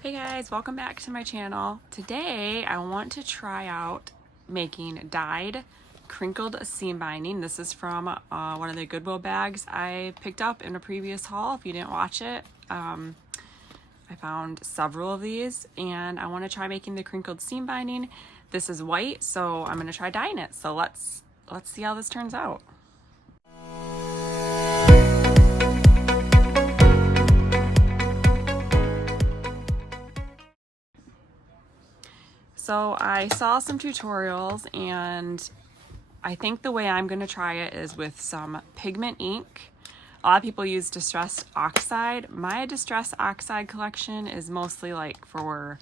Hey guys, welcome back to my channel. Today I want to try out making dyed crinkled seam binding. This is from one of the Goodwill bags I picked up in a previous haul. If you didn't watch it, I found several of these and I want to try making the crinkled seam binding. This is white, so I'm going to try dyeing it. So let's see how this turns out. So I saw some tutorials and I think the way I'm going to try it is with some pigment ink. A lot of people use Distress Oxide. My Distress Oxide collection is mostly like for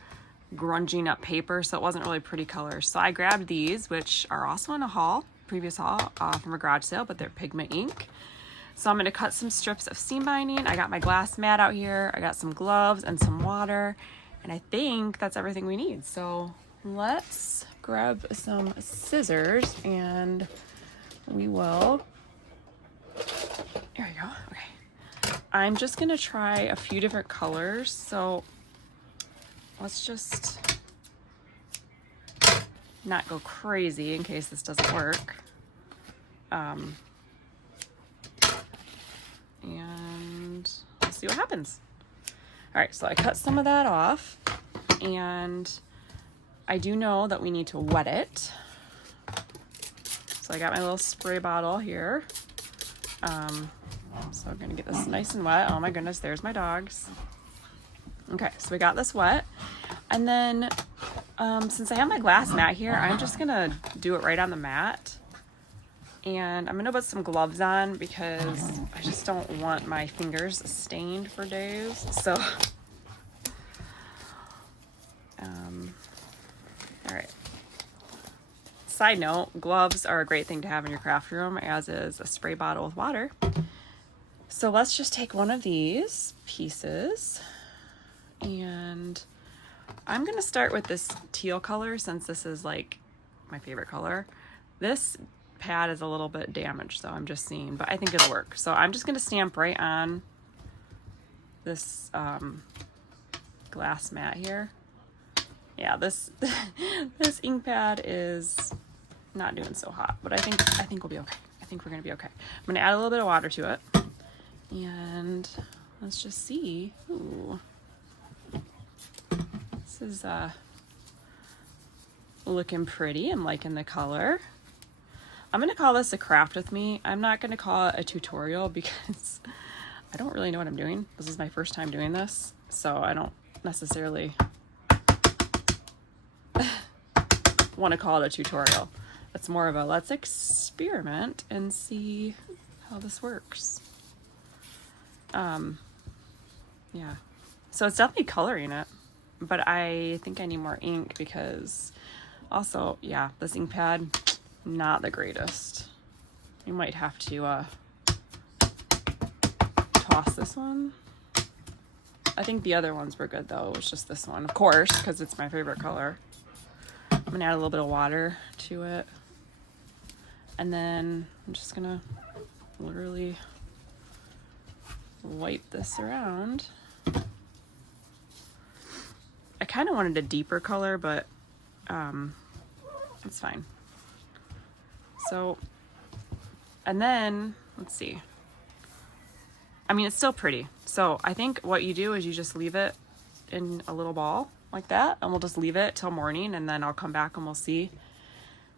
grunging up paper, so it wasn't really pretty colors. So I grabbed these, which are also in a haul, previous haul from a garage sale, but they're pigment ink. So I'm going to cut some strips of seam binding. I got my glass mat out here. I got some gloves and some water, and I think that's everything we need. So let's grab some scissors and we will, there we go. Okay. I'm just gonna try a few different colors. So let's just not go crazy in case this doesn't work. And we'll see what happens. All right, so I cut some of that off and I do know that we need to wet it. So I got my little spray bottle here. So I'm gonna get this nice and wet. Oh my goodness, there's my dogs. Okay, so we got this wet. And then since I have my glass mat here, I'm just gonna do it right on the mat. And I'm gonna put some gloves on because I just don't want my fingers stained for days. So, all right. Side note, gloves are a great thing to have in your craft room, as is a spray bottle with water. So let's just take one of these pieces and I'm gonna start with this teal color since this is like my favorite color. This pad is a little bit damaged, so I'm just seeing, but I think it'll work. So I'm just gonna stamp right on this glass mat here. Yeah, this this ink pad is not doing so hot, but I think we'll be okay. I think we're gonna be okay. I'm gonna add a little bit of water to it, and let's just see. Ooh, this is looking pretty. I'm liking the color. I'm gonna call this a craft with me. I'm not gonna call it a tutorial because I don't really know what I'm doing. This is my first time doing this, so I don't necessarily want to call it a tutorial. It's more of a let's experiment and see how this works. Yeah, so it's definitely coloring it, but I think I need more ink because also, yeah, this ink pad, not the greatest. You might have to toss this one. I think the other ones were good though. It was just this one, of course, because it's my favorite color. I'm gonna add a little bit of water to it. And then I'm just gonna literally wipe this around. I kind of wanted a deeper color, but it's fine. So, and then, let's see. I mean, it's still pretty. So I think what you do is you just leave it in a little ball like that, and we'll just leave it till morning, and then I'll come back and we'll see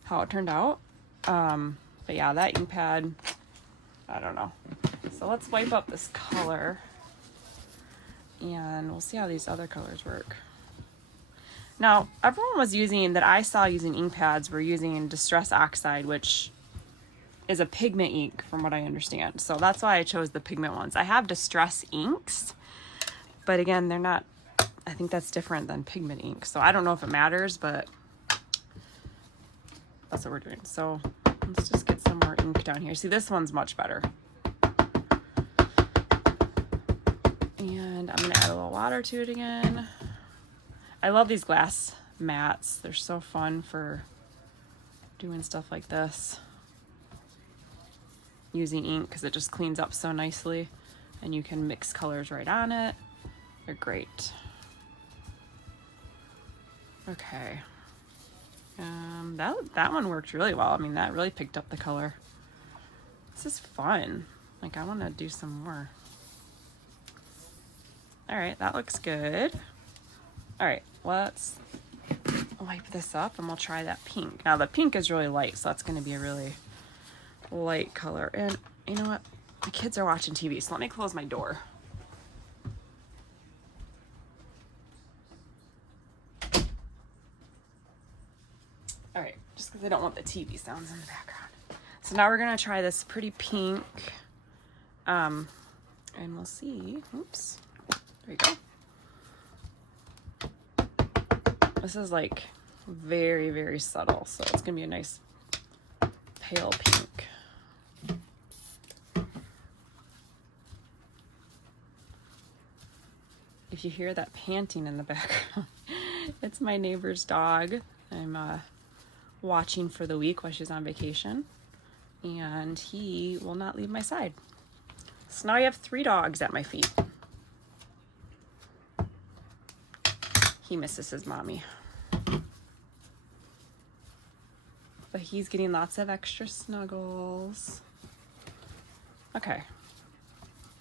how it turned out. But yeah, that ink pad, I don't know. So let's wipe up this color and we'll see how these other colors work. Now, everyone was using, that I saw using ink pads, were using Distress Oxide, which is a pigment ink from what I understand. So that's why I chose the pigment ones. I have Distress inks, but again, they're not, I think that's different than pigment ink. So I don't know if it matters, but that's what we're doing. So let's just get some more ink down here. See, this one's much better. And I'm gonna add a little water to it again. I love these glass mats. They're so fun for doing stuff like this. Using ink, because it just cleans up so nicely and you can mix colors right on it. They're great. Okay. That one worked really well. I mean, that really picked up the color. This is fun. Like, I want to do some more. All right, that looks good. All right, let's wipe this up and we'll try that pink. Now the pink is really light, so that's gonna be a really light color. And you know what? The kids are watching TV, so let me close my door. All right, just because I don't want the TV sounds in the background. So now we're gonna try this pretty pink, and we'll see. Oops, there you go. This is like very, very subtle, so it's gonna be a nice pale pink. If you hear that panting in the background, it's my neighbor's dog. I'm watching for the week while she's on vacation, and he will not leave my side. So now I have 3 dogs at my feet. He misses his mommy. But he's getting lots of extra snuggles. Okay.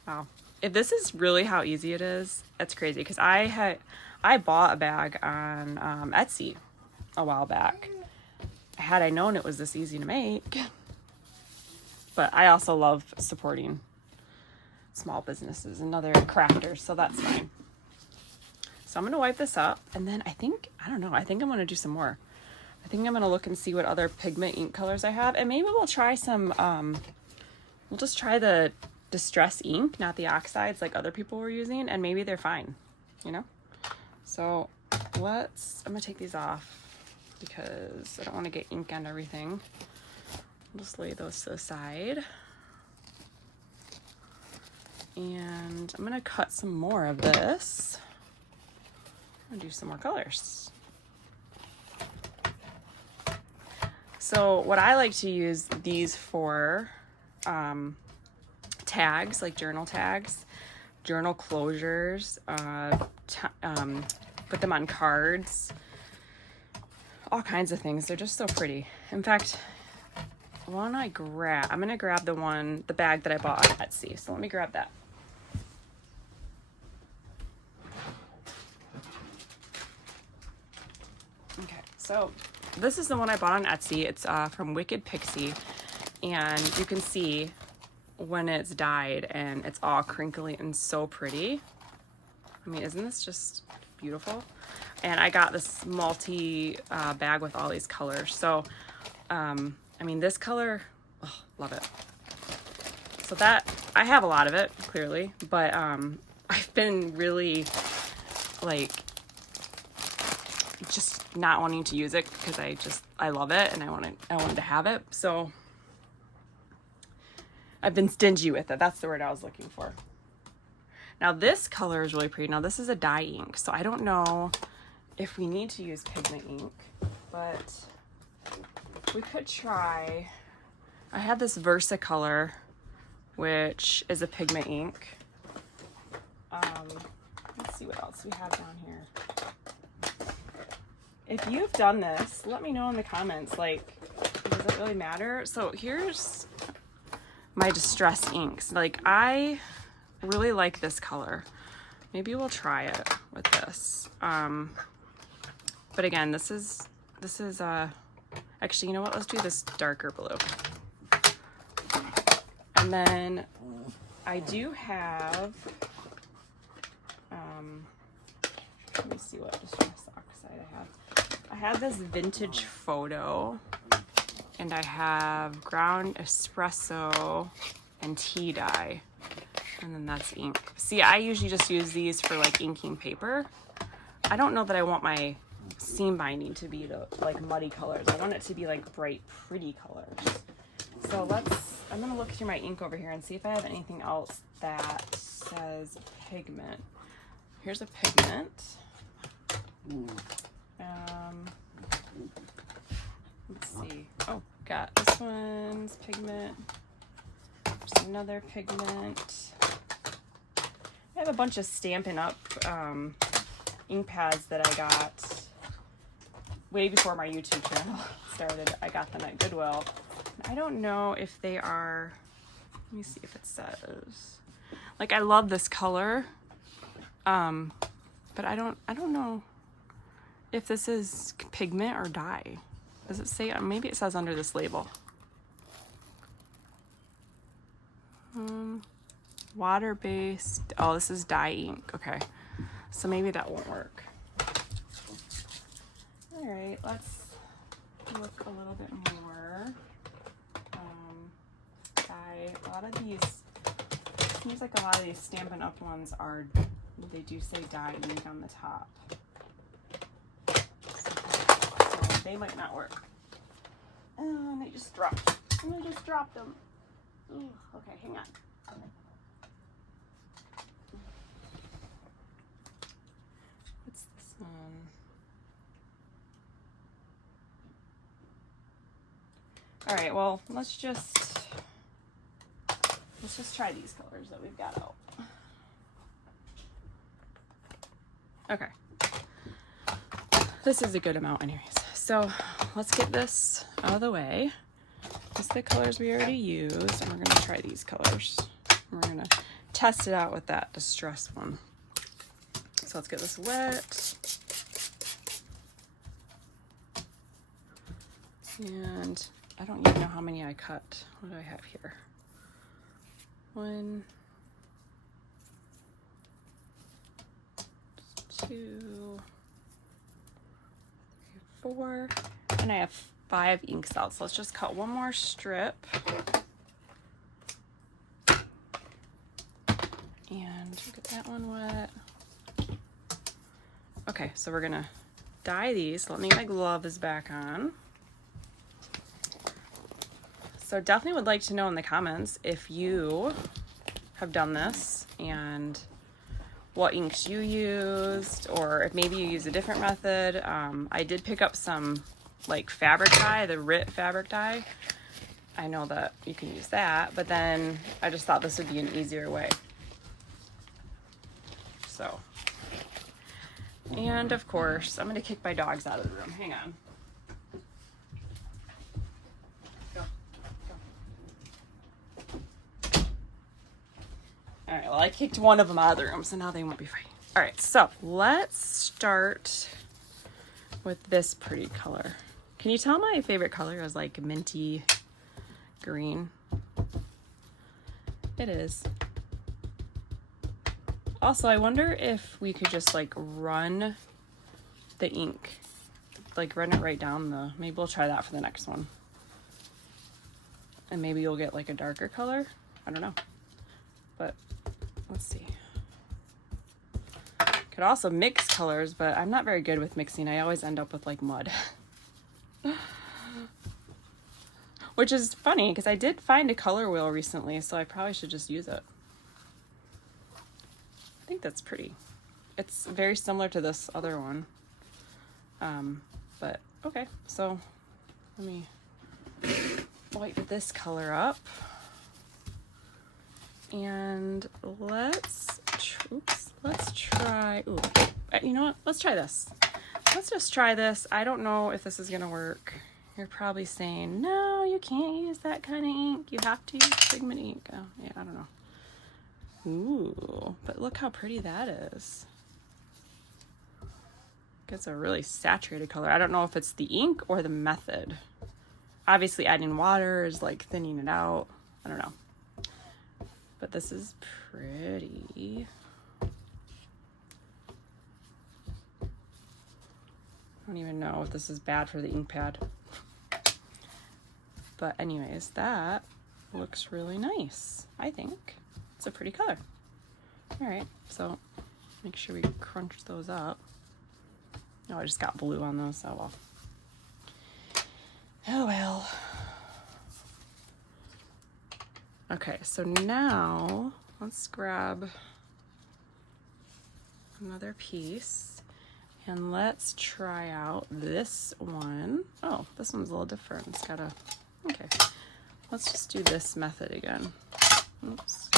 Wow. If this is really how easy it is, that's crazy. Because I bought a bag on Etsy a while back. Had I known it was this easy to make. But I also love supporting small businesses and other crafters, so that's fine. So I'm going to wipe this up, and then I think I'm going to do some more. I think I'm going to look and see what other pigment ink colors I have, and maybe we'll try some, we'll just try the Distress ink, not the oxides like other people were using, and maybe they're fine, you know? So I'm going to take these off because I don't want to get ink on everything. I'll just lay those to the side. And I'm going to cut some more of this. I'm gonna do some more colors. So what I like to use these for tags, like journal tags, journal closures, put them on cards, all kinds of things. They're just so pretty. In fact, I'm gonna grab the bag that I bought on Etsy. So let me grab that. So this is the one I bought on Etsy. It's from Wicked Pixie, and you can see when it's dyed and it's all crinkly and so pretty. I mean, isn't this just beautiful? And I got this multi bag with all these colors. So, I mean, this color, oh, love it. So that, I have a lot of it, clearly, but I've been really, like, just not wanting to use it because I love it and I wanted to have it. So I've been stingy with it. That's the word I was looking for. Now this color is really pretty. Now this is a dye ink, so I don't know if we need to use pigment ink, but we could try. I have this Versacolor, which is a pigment ink. Let's see what else we have down here. If you've done this, let me know in the comments, like, does it really matter? So here's my Distress inks. Like, I really like this color. Maybe we'll try it with this. But again, this is actually, you know what? Let's do this darker blue. And then I do have, let me see what Distress oxide I have. I have this Vintage Photo, and I have ground espresso and tea dye, and then that's ink. See, I usually just use these for like inking paper. I don't know that I want my seam binding to be like muddy colors. I want it to be like bright, pretty colors. So I'm gonna look through my ink over here and see if I have anything else that says pigment. Here's a pigment. Let's see. Oh, got this one's pigment. There's another pigment. I have a bunch of Stampin' Up ink pads that I got way before my YouTube channel started. I got them at Goodwill. I don't know if they are, let me see if it says. Like, I love this color, but I don't know if this is pigment or dye. Does it say? Maybe it says under this label. Water-based. Oh, this is dye ink. Okay, so maybe that won't work. All right, let's look a little bit more. Dye. A lot of these. Seems like a lot of these Stampin' Up! Ones are. They do say dye ink on the top. So they might not work. And they just dropped. And I just dropped them. Ooh, okay, hang on. What's this one? All right, well, let's just try these colors that we've got out. Okay. This is a good amount anyways. So let's get this out of the way. These are the colors we already used, and we're gonna try these colors. We're gonna test it out with that Distress one. So let's get this wet. And I don't even know how many I cut. What do I have here? 1, 2, 3, 4, and I have 5 ink cells. So let's just cut one more strip. And get that one wet. Okay, so we're gonna dye these. Let me get my gloves back on. So definitely would like to know in the comments if you have done this and what inks you used, or if maybe you use a different method. I did pick up some like fabric dye, the RIT fabric dye. I know that you can use that, but then I just thought this would be an easier way. So, and of course, I'm gonna kick my dogs out of the room. Hang on. All right, well, I kicked one of them out of the room, so now they won't be fighting. All right, so let's start with this pretty color. Can you tell my favorite color is like minty green? It is. Also, I wonder if we could just like run the ink, like run it right down the, maybe we'll try that for the next one. And maybe you'll get like a darker color. I don't know, but let's see. Could also mix colors, but I'm not very good with mixing. I always end up with like mud. Which is funny because I did find a color wheel recently, so I probably should just use it. I think that's pretty. It's very similar to this other one. But okay, so let me wipe this color up. And let's try, ooh, you know what? Let's try this. Let's just try this. I don't know if this is gonna work. You're probably saying, no, you can't use that kind of ink. You have to use pigment ink. Oh, yeah, I don't know. Ooh, but look how pretty that is. It's a really saturated color. I don't know if it's the ink or the method. Obviously adding water is like thinning it out. I don't know. But this is pretty. I don't even know if this is bad for the ink pad. But anyways, that looks really nice, I think. It's a pretty color. All right, so make sure we crunch those up. Oh, I just got blue on those, oh well. Oh well. Okay, so now let's grab another piece and let's try out this one. Oh, this one's a little different. It's got a, okay. Let's just do this method again. Oops.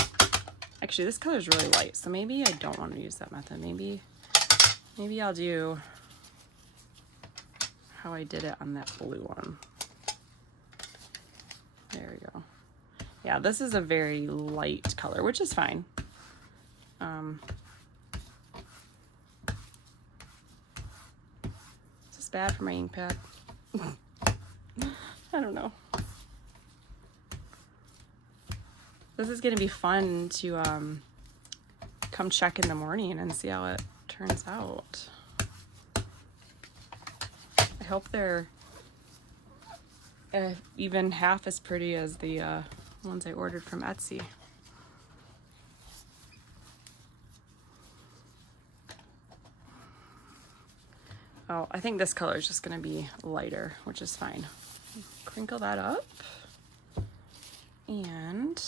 Actually, this color is really light, so maybe I don't want to use that method. Maybe I'll do, how I did it on that blue one. There we go. Yeah, this is a very light color, which is fine. Is this bad for my ink pad? I don't know. This is gonna be fun to come check in the morning and see how it turns out. I hope they're even half as pretty as the ones I ordered from Etsy. Oh, I think this color is just gonna be lighter, which is fine. Crinkle that up. And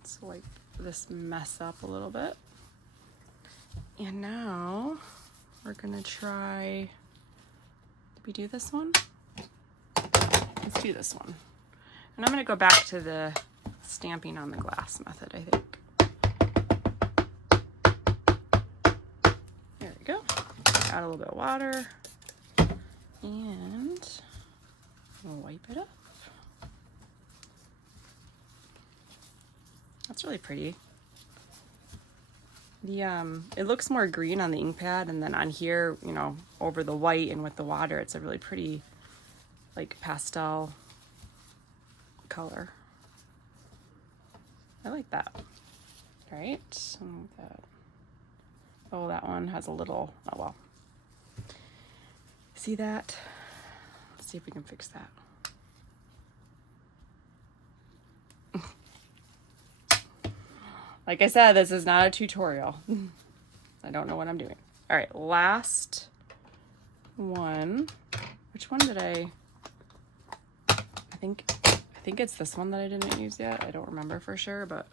let's wipe this mess up a little bit. And now we're gonna try, did we do this one? Let's do this one. And I'm gonna go back to the stamping on the glass method, I think. There we go. Add a little bit of water and we'll wipe it up. That's really pretty. The it looks more green on the ink pad, and then on here, you know, over the white and with the water, it's a really pretty, like, pastel color. I like that. All right. Oh, that one has a little, oh well. See that? Let's see if we can fix that. Like I said, this is not a tutorial. I don't know what I'm doing. All right, last one. Which one did I think it's this one that I didn't use yet. I don't remember for sure, but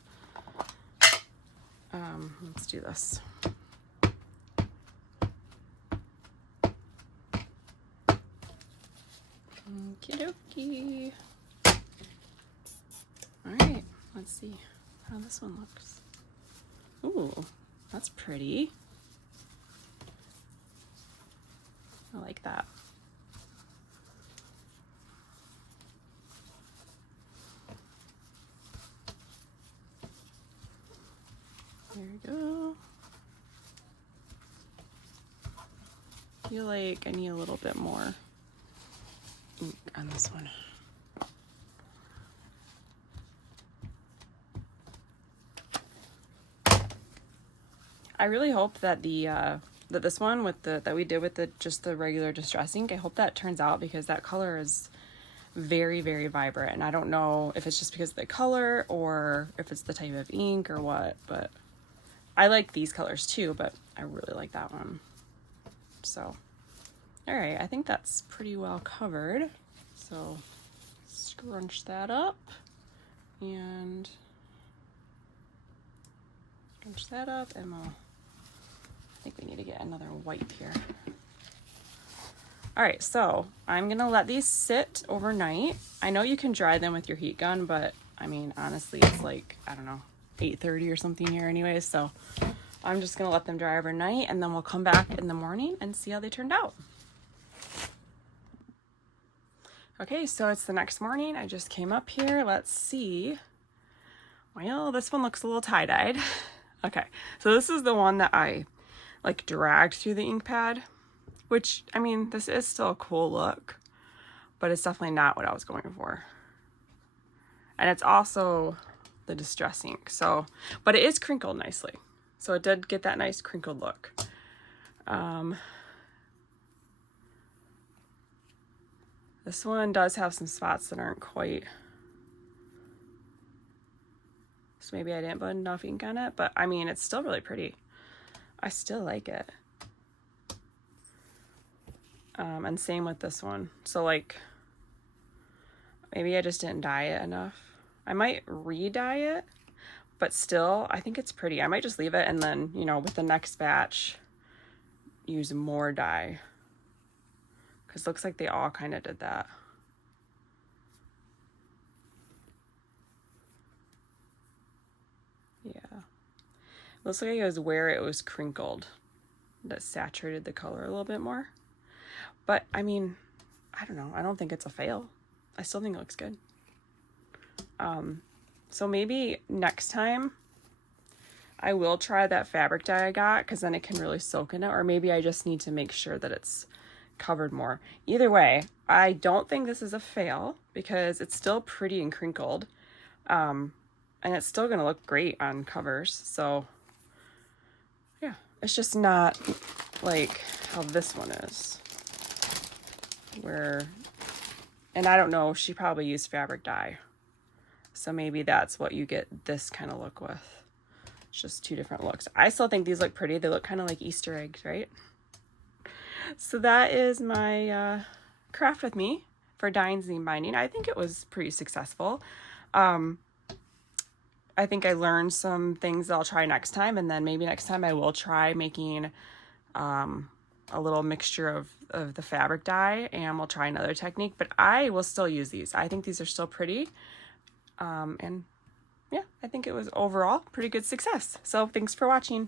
let's do this. Okie dokie. All right, let's see how this one looks. Ooh, that's pretty. I like that. There we go. I feel like I need a little bit more ink on this one. I really hope that the that this one with the that we did with the just the regular distress ink, I hope that turns out, because that color is very, very vibrant, and I don't know if it's just because of the color or if it's the type of ink or what, but I like these colors too, but I really like that one. So, all right, I think that's pretty well covered. So scrunch that up and scrunch that up, and we'll, I think we need to get another wipe here. All right, so I'm gonna let these sit overnight. I know you can dry them with your heat gun, but I mean, honestly, it's like, I don't know, 8:30 or something here anyways, so I'm just gonna let them dry overnight, and then we'll come back in the morning and see how they turned out. Okay, so it's the next morning. I just came up here. Let's see. Well, this one looks a little tie-dyed. Okay, so this is the one that I like dragged through the ink pad, which, I mean, this is still a cool look, but it's definitely not what I was going for. And it's also the distress ink, so, but it is crinkled nicely. So it did get that nice crinkled look. This one does have some spots that aren't quite, so maybe I didn't put enough ink on it, but I mean, it's still really pretty. I still like it. And same with this one. So like, maybe I just didn't dye it enough. I might re-dye it, but still, I think it's pretty. I might just leave it and then, you know, with the next batch, use more dye. Because it looks like they all kind of did that. Yeah. Looks like it was where it was crinkled that saturated the color a little bit more. But I mean, I don't know. I don't think it's a fail. I still think it looks good. So maybe next time I will try that fabric dye I got, because then it can really soak in it. Or maybe I just need to make sure that it's covered more. Either way, I don't think this is a fail because it's still pretty and crinkled. And it's still going to look great on covers. So yeah, it's just not like how this one is. And I don't know, she probably used fabric dye. So maybe that's what you get this kind of look with. It's just two different looks. I still think these look pretty. They look kind of like Easter eggs, right? So that is my craft with me for dyeing zine binding. I think it was pretty successful. I think I learned some things that I'll try next time, and then maybe next time I will try making a little mixture of the fabric dye, and we'll try another technique, but I will still use these. I think these are still pretty. And yeah, I think it was overall pretty good success. So thanks for watching.